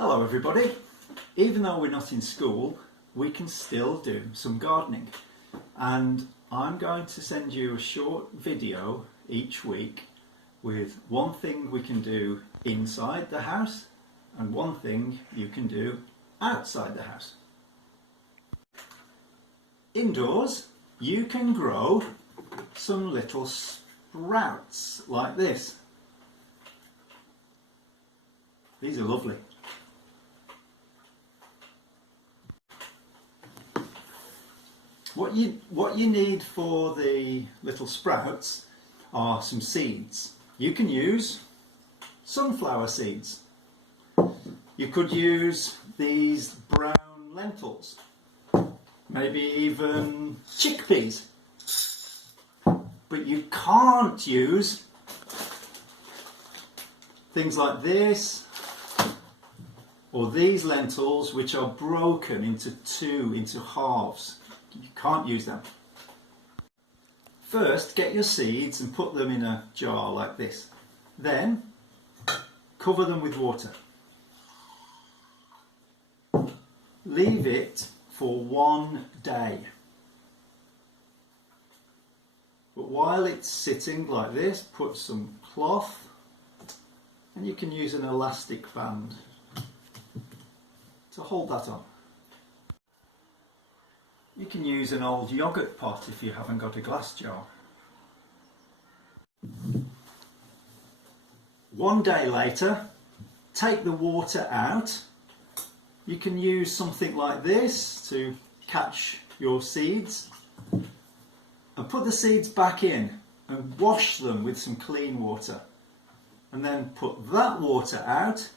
Hello everybody. Even though we're not in school, we can still do some gardening, and I'm going to send you a short video each week with one thing we can do inside the house and one thing you can do outside the house. Indoors you can grow some little sprouts like this. These are lovely. What you need for the little sprouts are some seeds. You can use sunflower seeds. You could use these brown lentils, maybe even chickpeas. But you can't use things like this or these lentils, which are broken into halves. You can't use them. First, get your seeds and put them in a jar like this. Then, cover them with water. Leave it for 1 day. But while it's sitting like this, put some cloth, and you can use an elastic band to hold that on. You can use an old yogurt pot if you haven't got a glass jar. 1 day later, take the water out. You can use something like this to catch your seeds and put the seeds back in and wash them with some clean water, and then put that water out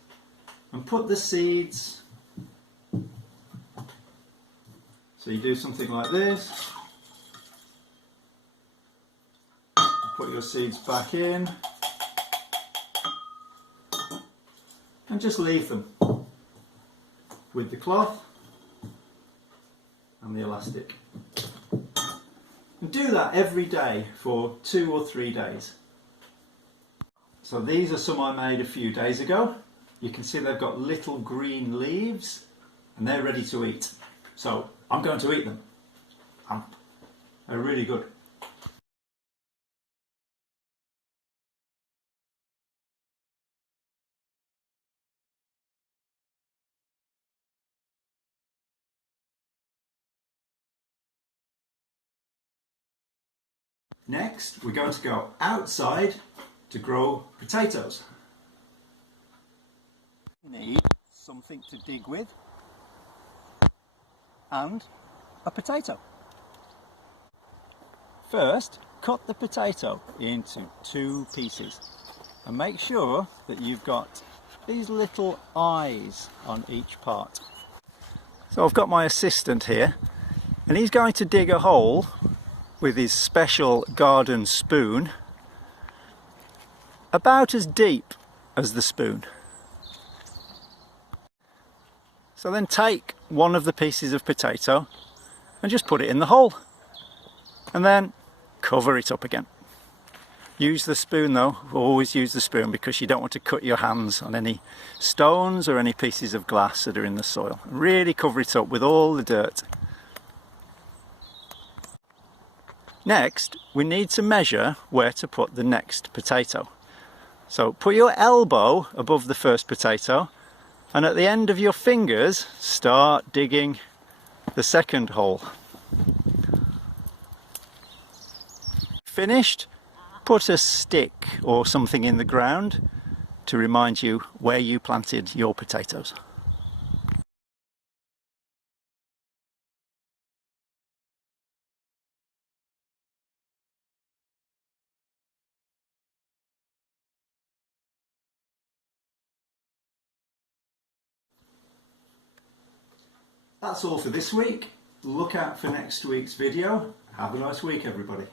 and put the seeds. So you do something like this, put your seeds back in and just leave them with the cloth and the elastic. And do that every day for 2 or 3 days. So these are some I made a few days ago. You can see they've got little green leaves and they're ready to eat. So I'm going to eat them. They're really good. Next, we're going to go outside to grow potatoes. You need something to dig with and a potato. First, cut the potato into 2 pieces and make sure that you've got these little eyes on each part. So I've got my assistant here, and he's going to dig a hole with his special garden spoon about as deep as the spoon. So then take one of the pieces of potato and just put it in the hole, and then cover it up again. Use the spoon though, always use the spoon, because you don't want to cut your hands on any stones or any pieces of glass that are in the soil. Really cover it up with all the dirt. Next, we need to measure where to put the next potato. So put your elbow above the first potato, and at the end of your fingers start digging the second hole. Finished? Put a stick or something in the ground to remind you where you planted your potatoes. That's all for this week. Look out for next week's video. Have a nice week, everybody.